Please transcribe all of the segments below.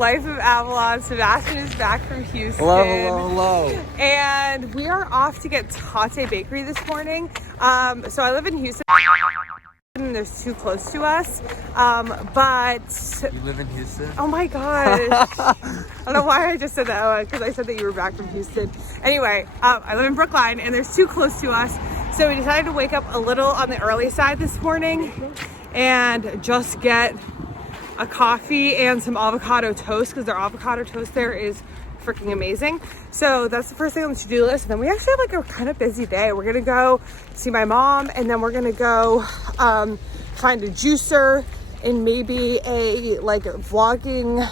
Life of Avalon. Sebastian is back from Houston. Hello. And we are off to get Latte Bakery this morning. So I live in Houston. And there's too close to us. But you live in Houston? Oh my gosh. I don't know why I just said that, because I said that you were back from Houston. Anyway, I live in Brookline and there's too close to us. So we decided to wake up a little on the early side this morning and just get a coffee and some avocado toast, because their avocado toast there is freaking amazing. So that's the first thing on the to-do list. And then we actually have like a kind of busy day. We're gonna go see my mom, and then we're gonna go find a juicer and maybe a vlogging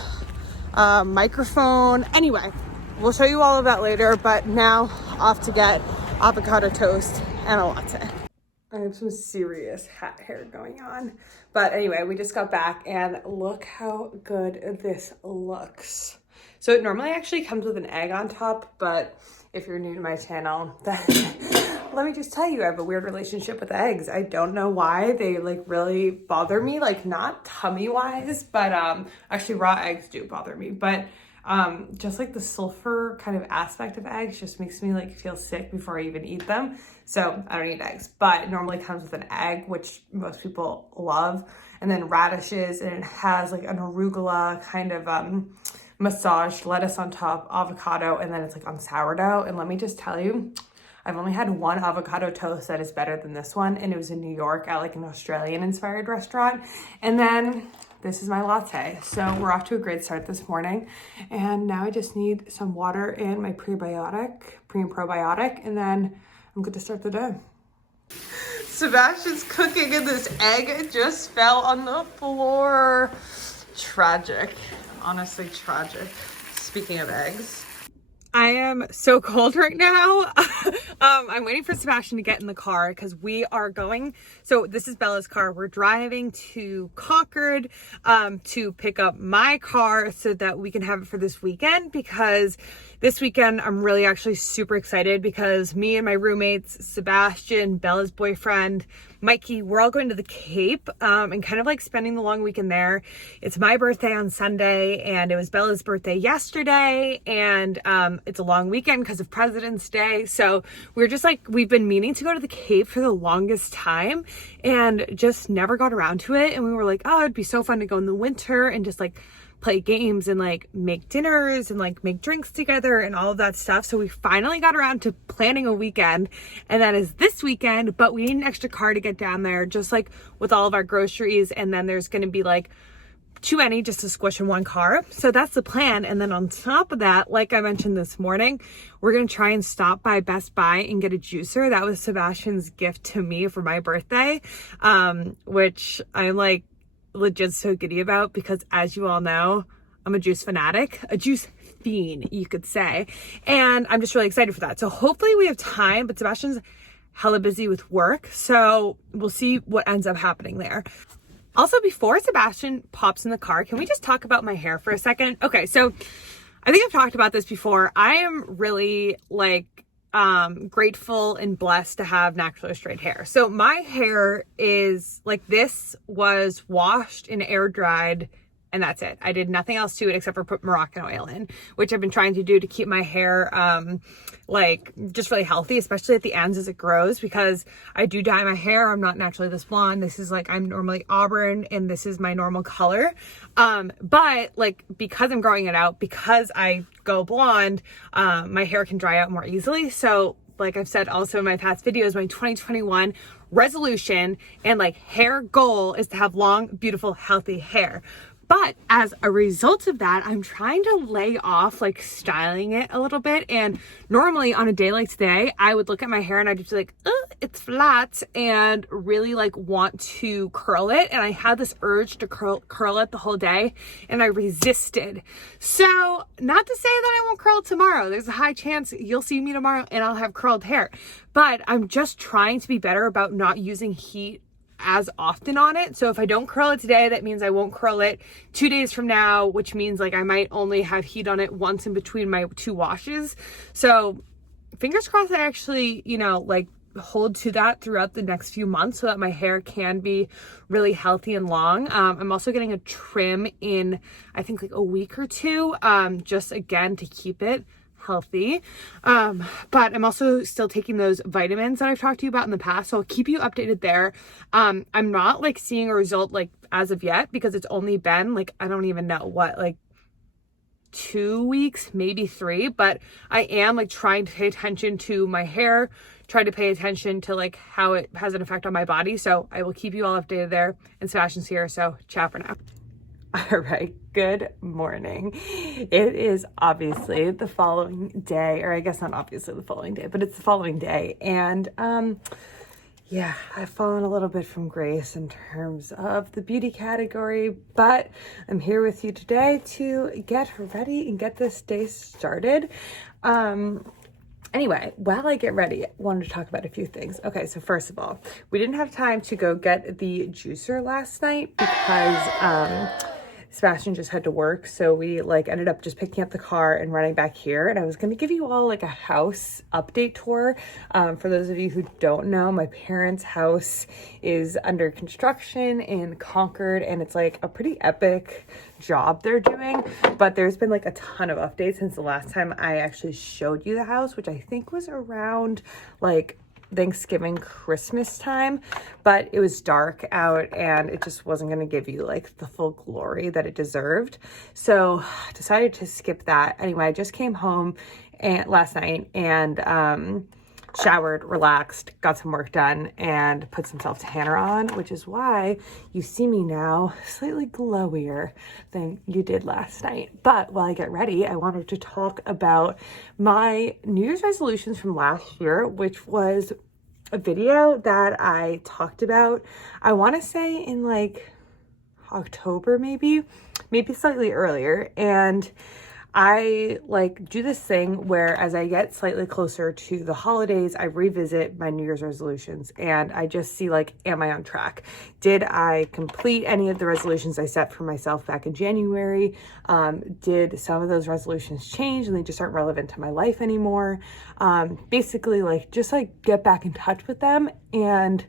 microphone. Anyway, we'll show you all of that later, but now off to get avocado toast and a latte. I have some serious hat hair going on. But anyway, we just got back and look how good this looks. So it normally actually comes with an egg on top, but if you're new to my channel, then let me just tell you, I have a weird relationship with eggs. I don't know why. They really bother me, not tummy wise, but actually raw eggs do bother me. But just the sulfur kind of aspect of eggs just makes me feel sick before I even eat them. So I don't eat eggs, but it normally comes with an egg, which most people love, and then radishes, and it has an arugula kind of massaged lettuce on top, avocado, and then it's on sourdough. And let me just tell you, I've only had one avocado toast that is better than this one, and it was in New York at an Australian inspired restaurant. And then this is my latte. So we're off to a great start this morning. And now I just need some water and my pre and probiotic, and then I'm good to start the day. Sebastian's cooking and this egg just fell on the floor. Tragic. Honestly, tragic. Speaking of eggs, I am so cold right now. I'm waiting for Sebastian to get in the car because we are going. So this is Bella's car. We're driving to Concord to pick up my car so that we can have it for this weekend, because this weekend I'm really actually super excited, because me and my roommates, Sebastian, Bella's boyfriend, Mikey, we're all going to the Cape and kind of spending the long weekend there. It's my birthday on Sunday, and it was Bella's birthday yesterday, and it's a long weekend because of President's Day. So we're just we've been meaning to go to the Cape for the longest time and just never got around to it. And we were like, oh, it'd be so fun to go in the winter and just play games and make dinners and make drinks together and all of that stuff. So we finally got around to planning a weekend, and that is this weekend. But we need an extra car to get down there, just with all of our groceries, and then there's going to be too many just to squish in one car. So that's the plan. And then on top of that, like I mentioned this morning, we're going to try and stop by Best Buy and get a juicer. That was Sebastian's gift to me for my birthday, which I'm legit so giddy about, because as you all know, I'm a juice fanatic, a juice fiend, you could say. And I'm just really excited for that. So hopefully we have time, but Sebastian's hella busy with work. So we'll see what ends up happening there. Also, before Sebastian pops in the car, can we just talk about my hair for a second? Okay, so I think I've talked about this before. I am really grateful and blessed to have naturally straight hair. So my hair is this was washed and air dried, and that's it. I did nothing else to it except for put Moroccan oil in, which I've been trying to do to keep my hair just really healthy, especially at the ends as it grows, because I do dye my hair. I'm not naturally this blonde. This is I'm normally auburn, and this is my normal color. But because I'm growing it out, because I go blonde, my hair can dry out more easily. So I've said also in my past videos, my 2021 resolution and hair goal is to have long, beautiful, healthy hair. But as a result of that, I'm trying to lay off styling it a little bit. And normally on a day like today, I would look at my hair and I'd just be it's flat, and really want to curl it. And I had this urge to curl it the whole day, and I resisted. So not to say that I won't curl tomorrow. There's a high chance you'll see me tomorrow and I'll have curled hair. But I'm just trying to be better about not using heat as often on it. So if I don't curl it today, that means I won't curl it 2 days from now, which means I might only have heat on it once in between my 2 washes. So fingers crossed I actually, hold to that throughout the next few months so that my hair can be really healthy and long. I'm also getting a trim in, I think, like a week or two, just again to keep it healthy. But I'm also still taking those vitamins that I've talked to you about in the past, so I'll keep you updated there. I'm not like seeing a result like as of yet, because it's only been like, I don't even know what, like 2 weeks, maybe 3, but I am like trying to pay attention to my hair, trying to pay attention to like how it has an effect on my body. So I will keep you all updated there. And Sebastian's here, so ciao for now. All right, good morning. It is obviously the following day, or I guess not obviously the following day, but it's the following day. And yeah, I've fallen a little bit from grace in terms of the beauty category, but I'm here with you today to get ready and get this day started. Anyway, while I get ready, I wanted to talk about a few things. Okay, so first of all, we didn't have time to go get the juicer last night because Sebastian just had to work, so we like ended up just picking up the car and running back here. And I was going to give you all like a house update tour. For those of you who don't know, my parents' house is under construction in Concord, and it's like a pretty epic job they're doing, but there's been like a ton of updates since the last time I actually showed you the house, which I think was around like Thanksgiving, Christmas time, but it was dark out and it just wasn't going to give you like the full glory that it deserved. So I decided to skip that. Anyway, I just came home last night and showered, relaxed, got some work done, and put some self-tanner on, which is why you see me now slightly glowier than you did last night. But while I get ready, I wanted to talk about my New Year's resolutions from last year, which was a video that I talked about, I want to say in like October, maybe slightly earlier. And I like do this thing where as I get slightly closer to the holidays, I revisit my New Year's resolutions and I just see like, am I on track? Did I complete any of the resolutions I set for myself back in January? Did some of those resolutions change and they just aren't relevant to my life anymore? Basically like just like get back in touch with them and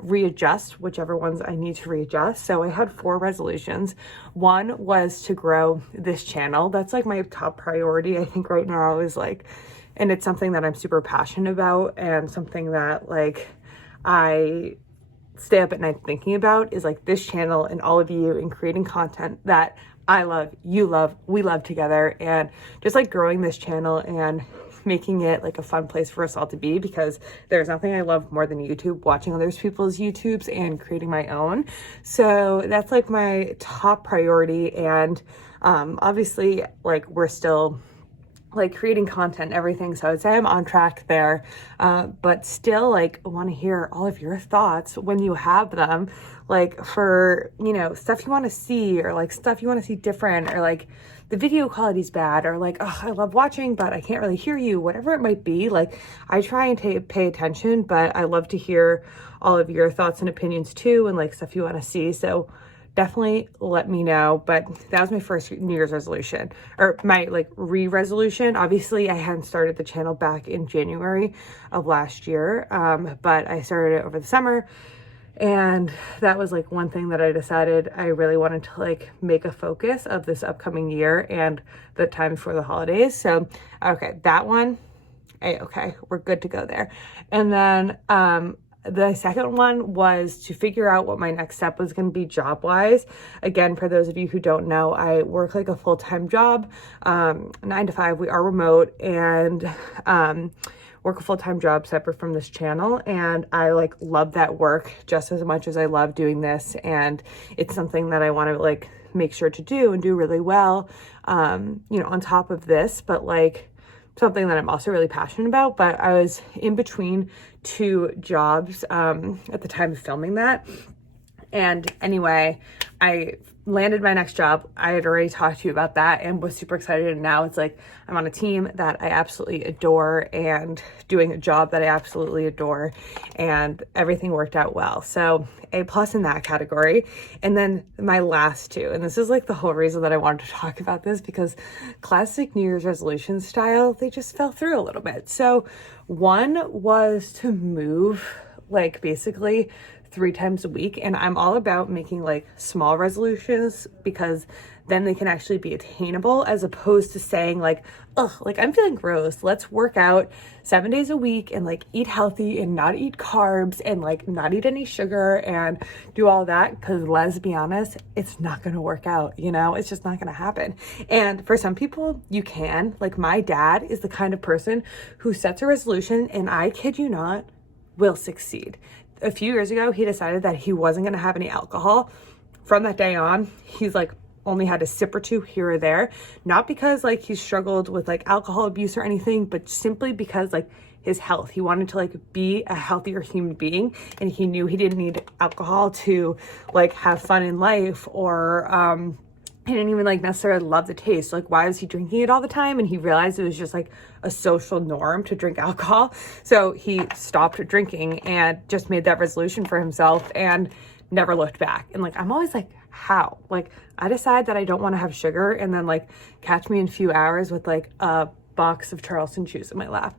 readjust whichever ones I need to readjust. So I had 4 resolutions. One was to grow this channel. That's like my top priority, I think right now is like, and it's something that I'm super passionate about and something that like I stay up at night thinking about is like this channel and all of you and creating content that I love, you love, we love together, and just like growing this channel and making it like a fun place for us all to be, because there's nothing I love more than YouTube, watching other people's YouTubes and creating my own. So that's like my top priority. And obviously like we're still like creating content and everything, so I'd say I'm on track there, but still like I want to hear all of your thoughts when you have them, like for, you know, stuff you want to see or like stuff you want to see different, or like the video quality's bad, or like, oh, I love watching but I can't really hear you, whatever it might be. Like I try and pay attention, but I love to hear all of your thoughts and opinions too, and like stuff you want to see. So definitely let me know. But that was my first New Year's resolution, or my like re-resolution. Obviously I hadn't started the channel back in January of last year, but I started it over the summer, and that was like one thing that I decided I really wanted to like make a focus of this upcoming year and the time before the holidays. So okay, that one, okay, we're good to go there. And then the second one was to figure out what my next step was going to be job-wise. Again, for those of you who don't know, I work like a full-time job, 9 to 5. We are remote, and work a full-time job separate from this channel. And I like love that work just as much as I love doing this. And it's something that I want to like make sure to do and do really well, you know, on top of this, but like something that I'm also really passionate about. But I was in between 2 jobs at the time of filming that. And anyway, I landed my next job. I had already talked to you about that and was super excited. And now it's like I'm on a team that I absolutely adore and doing a job that I absolutely adore, and everything worked out well. So A+ in that category. And then my last two, and this is like the whole reason that I wanted to talk about this, because classic New Year's resolution style, they just fell through a little bit. So one was to move like basically 3 times a week. And I'm all about making like small resolutions because then they can actually be attainable, as opposed to saying like, oh, like I'm feeling gross, let's work out 7 days a week and like eat healthy and not eat carbs and like not eat any sugar and do all that. Because let's be honest, it's not going to work out, you know, it's just not going to happen. And for some people you can, like my dad is the kind of person who sets a resolution and I kid you not, will succeed. A few years ago, he decided that he wasn't going to have any alcohol. From that day on, he's like only had a sip or two here or there, not because like he struggled with like alcohol abuse or anything, but simply because like his health, he wanted to like be a healthier human being, and he knew he didn't need alcohol to like have fun in life, or he didn't even like necessarily love the taste. Like, why was he drinking it all the time? And he realized it was just like a social norm to drink alcohol. So he stopped drinking and just made that resolution for himself and never looked back. And like, I'm always like, how? Like, I decide that I don't want to have sugar, and then like catch me in a few hours with like a box of Charleston Chews in my lap.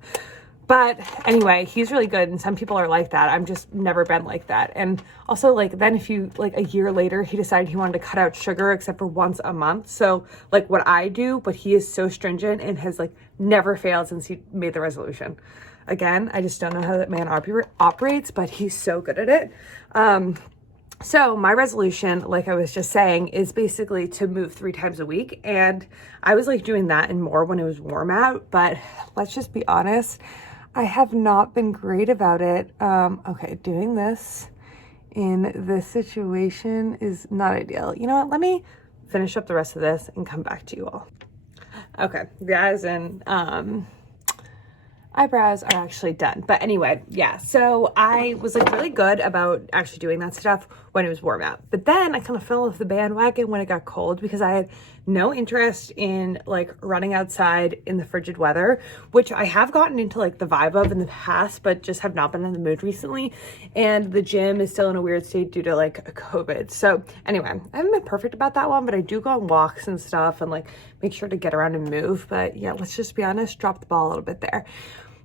But anyway, he's really good, and some people are like that. I've just never been like that. And also, like, then if you, like, a year later, he decided he wanted to cut out sugar except for once a month. So, like, what I do, but he is so stringent and has, like, never failed since he made the resolution. Again, I just don't know how that man operates, but he's so good at it. So my resolution, like I was just saying, is basically to move 3 times a week. And I was, like, doing that and more when it was warm out. But let's just be honest, I have not been great about it. Okay, doing this in this situation is not ideal. You know what? Let me finish up the rest of this and come back to you all. Okay, the eyes and eyebrows are actually done. But anyway, yeah, so I was like really good about actually doing that stuff when it was warm out. But then I kind of fell off the bandwagon when it got cold, because I had no interest in like running outside in the frigid weather, which I have gotten into like the vibe of in the past, but just have not been in the mood recently. And the gym is still in a weird state due to like COVID. So anyway, I haven't been perfect about that one, but I do go on walks and stuff and like make sure to get around and move. But yeah, let's just be honest, drop the ball a little bit there.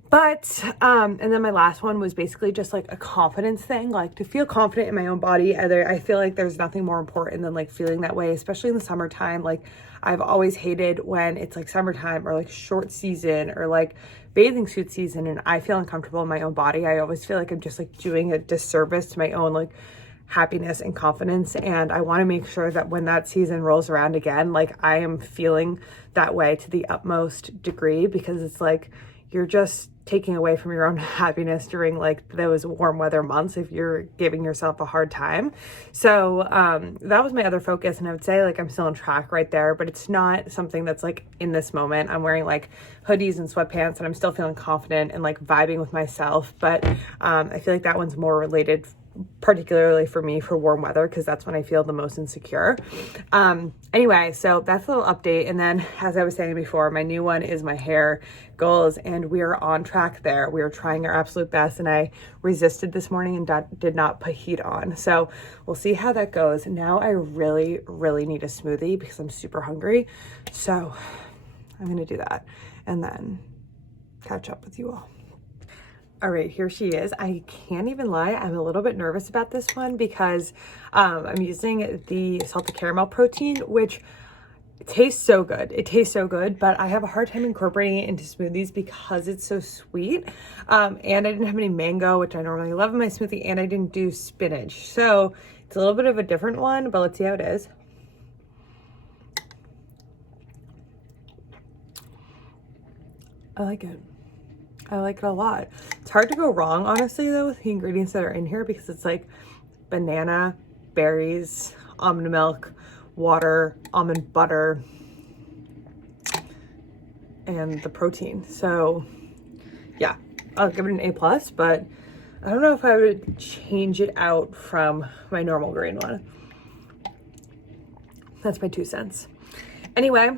But, and then my last one was basically just like a confidence thing, like to feel confident in my own body. I feel like there's nothing more important than like feeling that way, especially in the summertime. Like I've always hated when it's like summertime or like short season or like bathing suit season and I feel uncomfortable in my own body. I always feel like I'm just like doing a disservice to my own like happiness and confidence. And I want to make sure that when that season rolls around again, like I am feeling that way to the utmost degree, because it's like, you're just taking away from your own happiness during like those warm weather months if you're giving yourself a hard time. So that was my other focus, and I would say like I'm still on track right there, but it's not something that's like in this moment. I'm wearing like hoodies and sweatpants and I'm still feeling confident and like vibing with myself, but I feel like that one's more related particularly for me for warm weather, because that's when I feel the most insecure. Anyway, so that's a little update. And then, as I was saying before, my new one is my hair goals, and we are on track there. We are trying our absolute best, and I resisted this morning and did not put heat on. So we'll see how that goes. Now I really, really need a smoothie because I'm super hungry. So I'm going to do that and then catch up with you all. All right, here she is. I can't even lie, I'm a little bit nervous about this one because I'm using the salted caramel protein, which tastes so good. It tastes so good, but I have a hard time incorporating it into smoothies because it's so sweet. And I didn't have any mango, which I normally love in my smoothie, and I didn't do spinach. So it's a little bit of a different one, but let's see how it is. I like it. I like it a lot. It's hard to go wrong, honestly, though, with the ingredients that are in here, because it's like banana, berries, almond milk, water, almond butter, and the protein. So yeah, I'll give it an A+, but I don't know if I would change it out from my normal green one. That's my 2 cents. Anyway,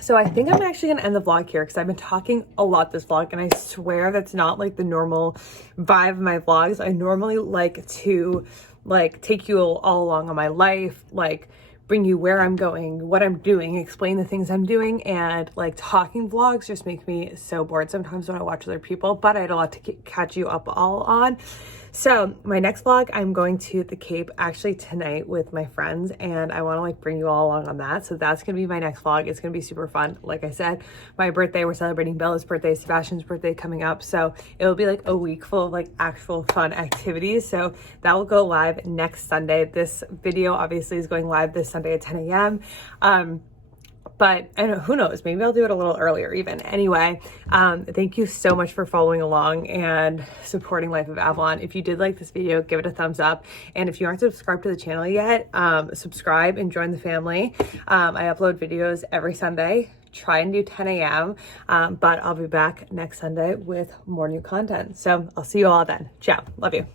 so I think I'm actually gonna end the vlog here because I've been talking a lot this vlog, and I swear that's not like the normal vibe of my vlogs. I normally like to like take you all along on my life, like bring you where I'm going, what I'm doing, explain the things I'm doing, and like talking vlogs just make me so bored sometimes when I watch other people, but I had a lot to catch you up all on. So my next vlog, I'm going to the Cape actually tonight with my friends, and I want to like bring you all along on that. So that's going to be my next vlog. It's going to be super fun. Like I said, my birthday, we're celebrating Bella's birthday, Sebastian's birthday coming up. So it'll be like a week full of like actual fun activities. So that will go live next Sunday. This video obviously is going live this Sunday at 10 a.m. But I don't know, who knows, maybe I'll do it a little earlier even. Anyway, thank you so much for following along and supporting Life of Avalon. If you did like this video, give it a thumbs up. And if you aren't subscribed to the channel yet, subscribe and join the family. I upload videos every Sunday. Try and do 10 a.m. But I'll be back next Sunday with more new content. So I'll see you all then. Ciao. Love you.